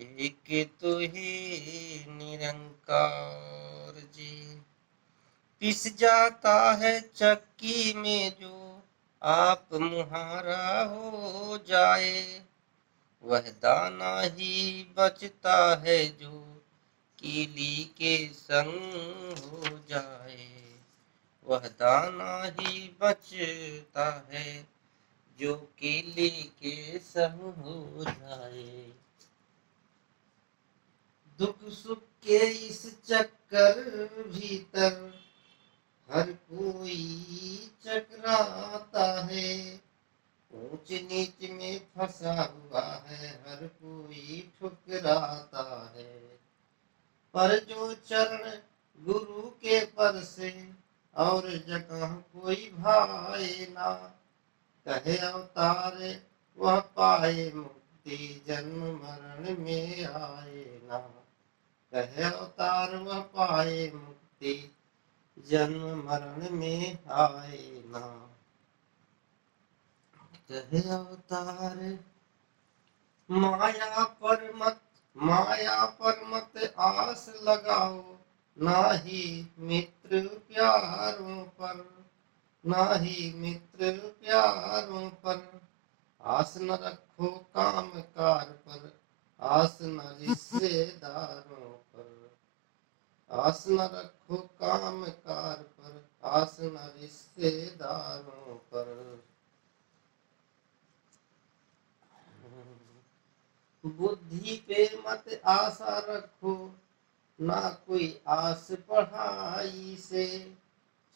एक तो ही निरंकार जी। पिस जाता है चक्की में जो आप मुहारा हो जाए, वह दाना ही बचता है जो कीली के संग हो जाए। वह दाना ही बचता है जो कीली के संग हो जाए। दुख सुख के इस चक्कर भीतर हर कोई चकराता है। ऊंच नीच में फंसा हुआ है, हर कोई ठुकराता है। पर जो चरण गुरु के पर से और जगह कोई भाए ना, कहे अवतार वह पाए मुक्ति, जन्म मरण में आए ना। कहे अवतार वह पाए मुक्ति, जन्म मरण में आए ना। कहे अवतार माया पर मत आस लगाओ, ना ही मित्र प्यारों पर, ना ही मित्र प्यारों पर। आस न रखो काम कार पर, आस न रिश्तेदारों पर। आस न रखो काम कार पर, आस न रिश्तेदारों पर। बुद्धि पे मत आशा रखो, ना कोई आस पढ़ाई से।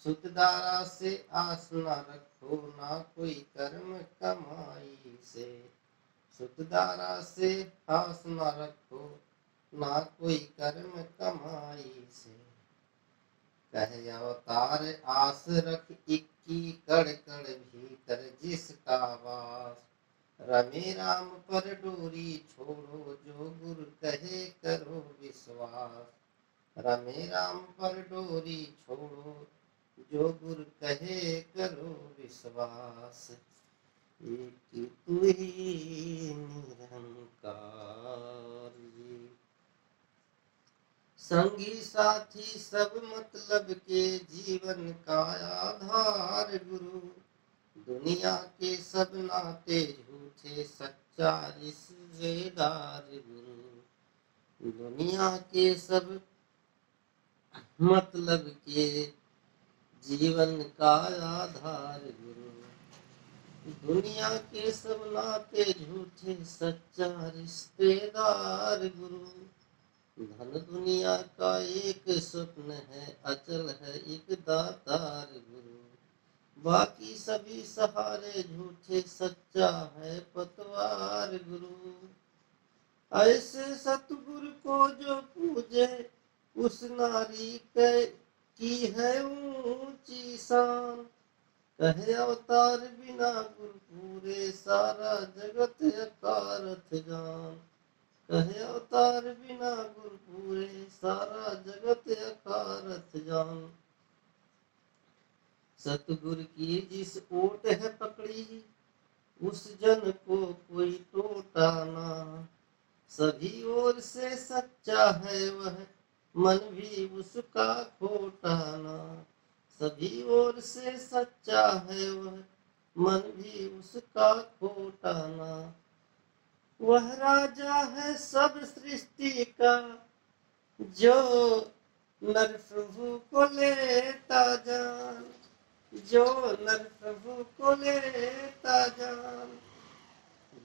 सुतदारा से आस न रखो, ना कोई कर्म कमाई से। सुतदारा से आस न रखो, ना कोई कर्म कमाई से। कहे अवतार आस रख इक्की कड़ कड़ भीतर जिसका वास। रमे राम पर डोरी छोड़ो, जो गुरु कहे करो विश्वास। रमे राम पर डोरी छोड़ो, जो गुरु कहे करो विश्वास। एक तू ही निरंकार जी। संगी साथी सब मतलब के, जीवन का आधार गुरु। दुनिया के सब नाते झूठे, सच्चा रिश्तेदार गुरु। दुनिया के सब मतलब के, जीवन का आधार गुरु। दुनिया के सब नाते झूठे, सच्चा रिश्तेदार गुरु। धन दुनिया का एक स्वप्न है, अचल है एक दातार गुरु। बाकी सभी सहारे झूठे, सच्चा है पतवार गुरु। ऐसे सतगुरु को जो पूजे, उस नारी की है ऊंची शान। कहे अवतार बिना गुरु पूरे, सारा जगत अकारथ जान। कहे अवतार बिना गुरु पूरे, सारा जगत अकारथ जान। सतगुरु की जिस ओट है पकड़ी, उस जन को कोई टोटा ना। सभी ओर से सच्चा है वह, मन भी उसका खोटा ना। सभी ओर से सच्चा है वह, मन भी उसका खोटा ना। वह राजा है सब सृष्टि का, जो नर प्रभु को लेता जान। जो नर प्रभु को लेता जान।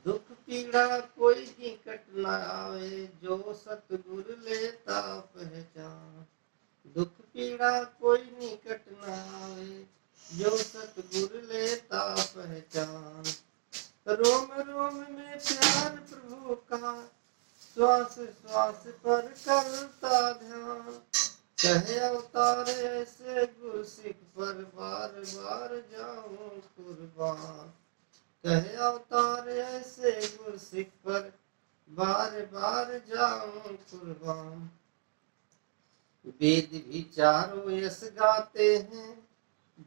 दुख पीड़ा कोई निकट न आवे, जो सतगुरु लेता पहचान। दुख पीड़ा कोई निकट न आवे, जो सतगुरु लेता पहचान। रोम रोम में प्यार प्रभु का, श्वास श्वास पर करता ध्यान। कहे अवतार ऐसे गुरु सिख पर, बार बार जाऊं कुर्बान। कहे अवतार ऐसे गुरु सिख पर, बार बार जाऊं कुर्बान। वेद भी चारों यश गाते हैं,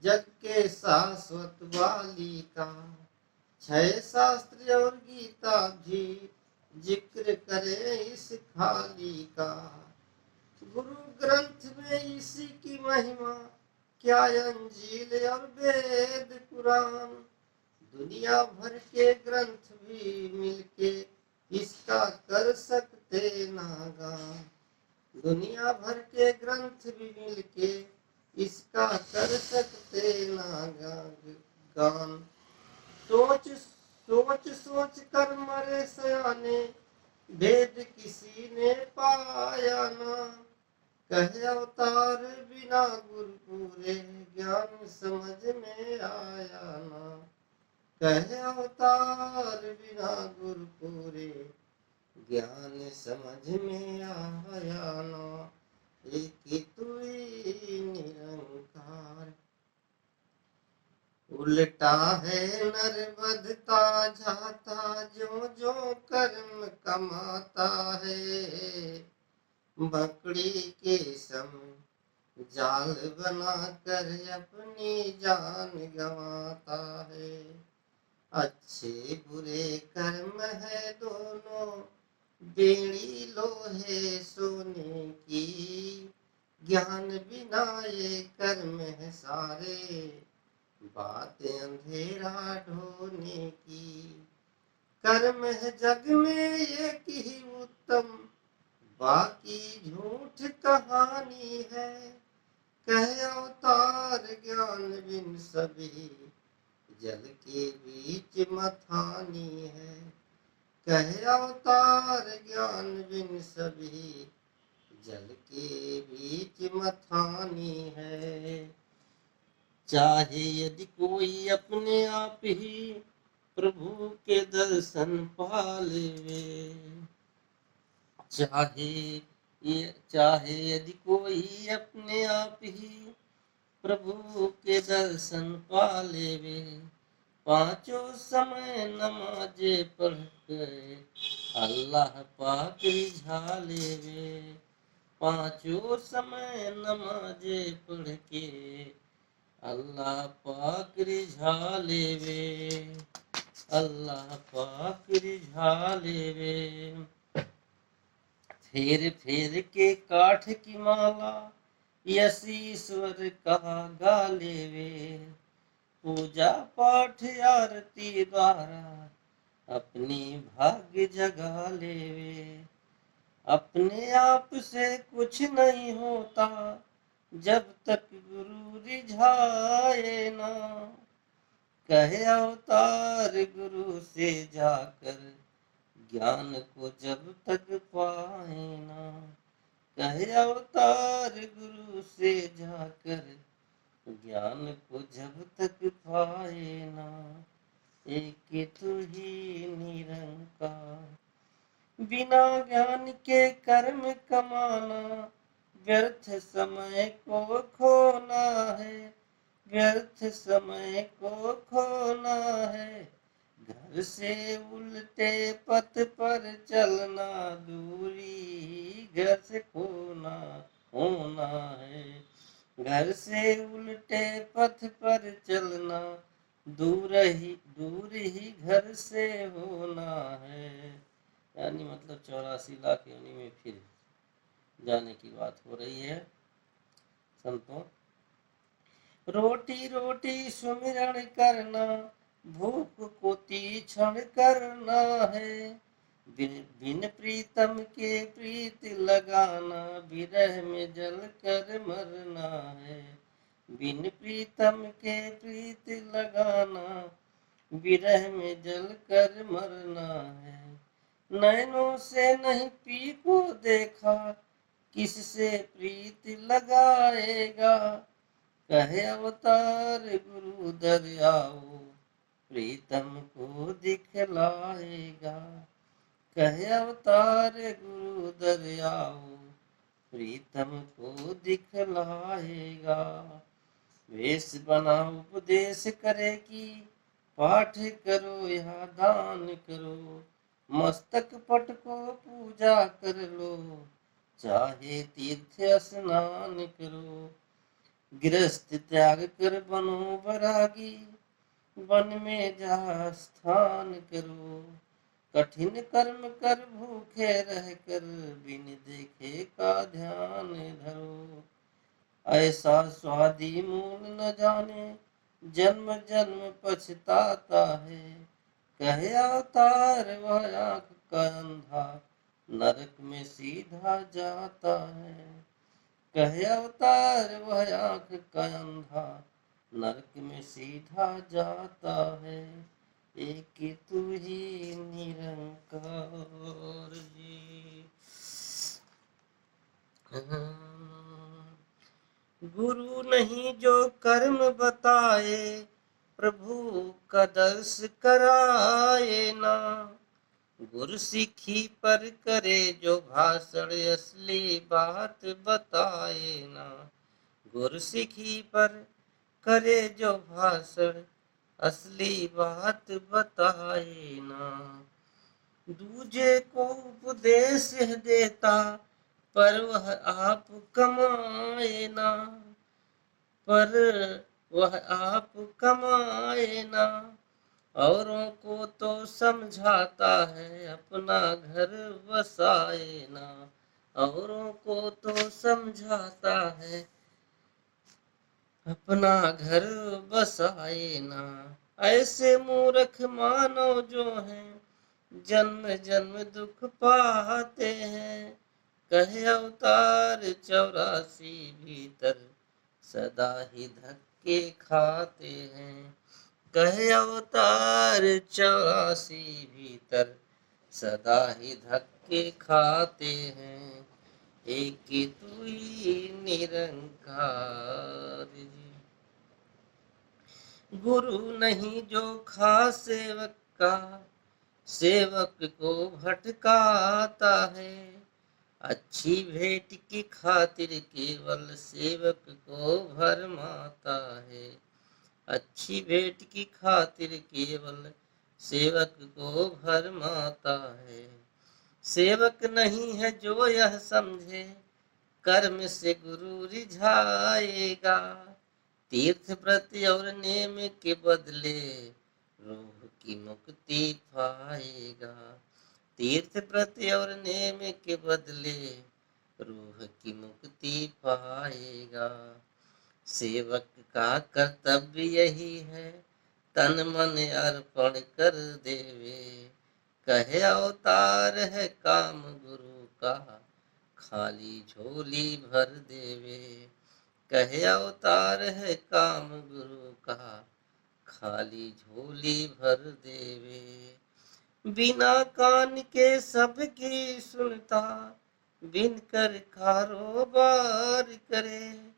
जग के शाश्वत वाली का। 6 शास्त्र और गीता भी जिक्र करे इस खाली का। गुरु ग्रंथ में इसी की महिमा, क्या अंजील और वेद कुरान। दुनिया भर के ग्रंथ भी मिलके इसका कर सकते नागान। दुनिया भर के ग्रंथ भी मिलके इसका कर सकते नागान। सोच सोच सोच कर मरे सयाने, भेद किसी ने पाया ना। कहे अवतार बिना गुरु पूरे, ज्ञान समझ में आया ना। कहे अवतार बिना गुरु पूरे, ज्ञान समझ में आया ना। एक तू ही निरंकार। उल्टा है नर बधता जाता, जो जो कर्म कमाता है। बकरी के सम जाल बना कर अपनी जान गंवाता है। अच्छे बुरे कर्म है दोनों, बेड़ी लोहे सोने की। ज्ञान बिना ये कर्म है सारे, बातें अंधेरा ढोने की। कर्म है जग में एक ही उत्तम, बाकी झूठ कहानी है। कहे अवतार ज्ञान बिन सभी, जल के बीच मथानी है। कहे अवतार ज्ञान बिन सभी, जल के बीच मथानी है। चाहे यदि कोई अपने आप ही प्रभु के दर्शन पा लेवे। चाहे यदि कोई अपने आप ही प्रभु के दर्शन पा लेवे। पांचों समय नमाजे पढ़ के अल्लाह पाक रिझा लेवे। पांचों समय नमाजे पढ़ के अल्लाह पाक रिझा लेवे। अल्लाह पाक रिझा लेवे। फेर फेर के काठ की माला, यस ईश्वर कहा गा लेवे। पूजा पाठ आरती द्वारा अपनी भाग्य जगा लेवे। अपने आप से कुछ नहीं होता, जब तक गुरु रिझाए ना। कहे अवतार गुरु से जाकर, ज्ञान को जब तक पाए ना। कहे अवतार गुरु से जाकर, ज्ञान को जब तक पाए ना। एक तू ही निरंकार। बिना ज्ञान के कर्म कमाना, व्यर्थ समय को खोना है। व्यर्थ समय को खोना है। घर से उल्टे पथ पर चलना, दूरी घर से खोना होना है। घर से उल्टे पथ पर चलना, दूर ही घर से होना है। यानी मतलब 84 लाख योनि में फिर जाने की बात हो रही है संतों। रोटी रोटी सुमिरन करना, भूख को तीक्षण करना है। बिन प्रीतम के प्रीत लगाना, विरह में जल कर मरना है। बिन प्रीतम के प्रीत लगाना, विरह में जल कर मरना है। नैनों से नहीं पी को देखा, किससे प्रीत लगाएगा। कहे अवतार गुरु दरियाओ, प्रीतम को दिखलाएगा। कहे अवतार गुरु दरियाओ, प्रीतम को दिखलाएगा। वेश बना उपदेश करे कि, पाठ करो या दान करो। मस्तक पट को पूजा कर लो, चाहे तीर्थ स्नान करो। गृहस्थ त्याग कर बनो बैरागी, वन में जा स्थान करो। कठिन कर्म कर भूखे रह कर, बिन देखे का ध्यान धरो। ऐसा स्वादी मूल न जाने, जन्म जन्म पछताता है। कहे अवतार वह आँख का अंधा, नरक में सीधा जाता है। कहे अवतार वह आँख का अंधा, नरक में सीधा जाता है। एक तू ही निरंकार जी। गुरु नहीं जो कर्म बताए, प्रभु का दर्श कराए ना। गुरु सिखी पर करे जो भाषण, असली बात बताए ना। गुरु सिखी पर करे जो भाषण, असली बात बताए ना। दूजे को उपदेश देता, पर वह आप कमाए ना। पर वह आप कमाए ना। औरों को तो समझाता है, अपना घर बसाए ना। औरों को तो समझाता है, अपना घर बसाए ना। ऐसे मूर्ख मानव जो हैं, जन्म जन्म दुख पाते हैं। कहे अवतार 84 भीतर, सदा ही धक्के खाते हैं। कहे अवतार 84 भीतर, सदा ही धक्के खाते हैं। एक तू ही निरंकार जी। गुरु नहीं जो खास सेवक का, सेवक को भटकाता है। अच्छी भेंट की खातिर केवल सेवक को भरमाता है। अच्छी भेंट की खातिर केवल सेवक को भरमाता है। सेवक नहीं है जो यह समझे, कर्म से गुरु रिझाएगा। तीर्थ व्रत और नेम के बदले, रूह की मुक्ति पाएगा। तीर्थ व्रत और नेम के बदले, रूह की मुक्ति पाएगा। सेवक का कर्तव्य यही है, तन मन अर्पण कर देवे। कहे अवतार है काम गुरु का, खाली झोली भर देवे। कहे अवतार है काम गुरु का, खाली झोली भर देवे। बिना कान के सबकी सुनता, बिन कर कारोबार करे।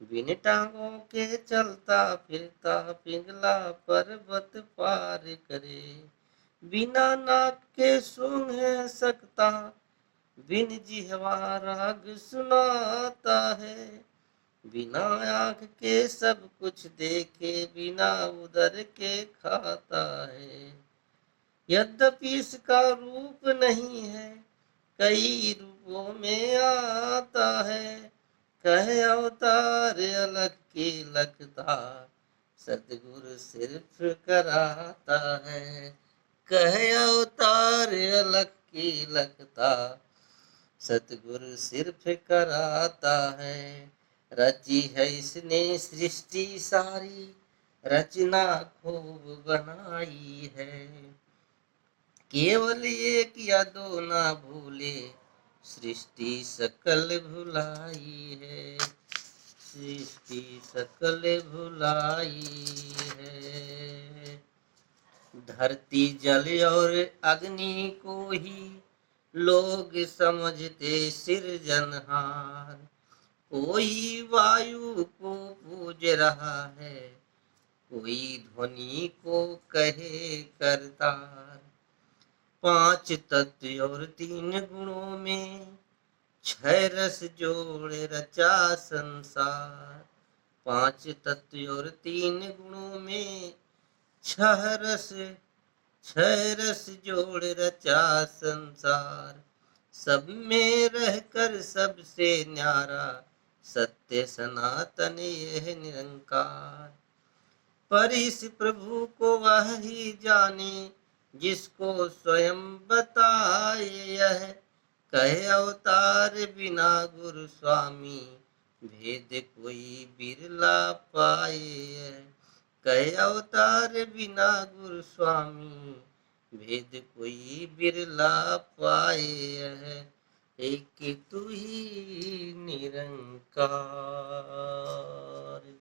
बिन टांगों के चलता फिरता, पिंगला पर्वत पार करे। बिना नाक के सूंघ सकता, बिन जिह्वा राग सुनाता है। बिना आँख के सब कुछ देखे, बिना उदर के खाता है। यद्यपि इसका रूप नहीं है, कई रूपों में आता है। कहे अवतार अलग की लगता, सतगुरु सिर्फ कराता है। कहे अवतार अलग की लगता, सतगुरु सिर्फ कराता है। रची है इसने सृष्टि सारी, रचना खूब बनाई है। केवल एक या दो ना भूले, सृष्टि सकल भुलाई है। सृष्टि सकल भुलाई है। धरती जल और अग्नि को ही लोग समझते सिरजनहार। कोई वायु को पूज रहा है, कोई ध्वनि को कहे करतार। 5 तत्व और 3 गुणों में, 6 रस जोड़ रचा संसार। 5 तत्व और 3 गुणों में, 6 रस जोड़ रचा संसार। सब में रहकर सबसे न्यारा, सत्य सनातन यह निरंकार। पर इस प्रभु को वह ही जाने, जिसको स्वयं बताए यह, कहे अवतार बिना गुरु स्वामी, भेद कोई बिरला पाए यह, कहे अवतार बिना गुरु स्वामी, भेद कोई बिरला पाए यह। एक तू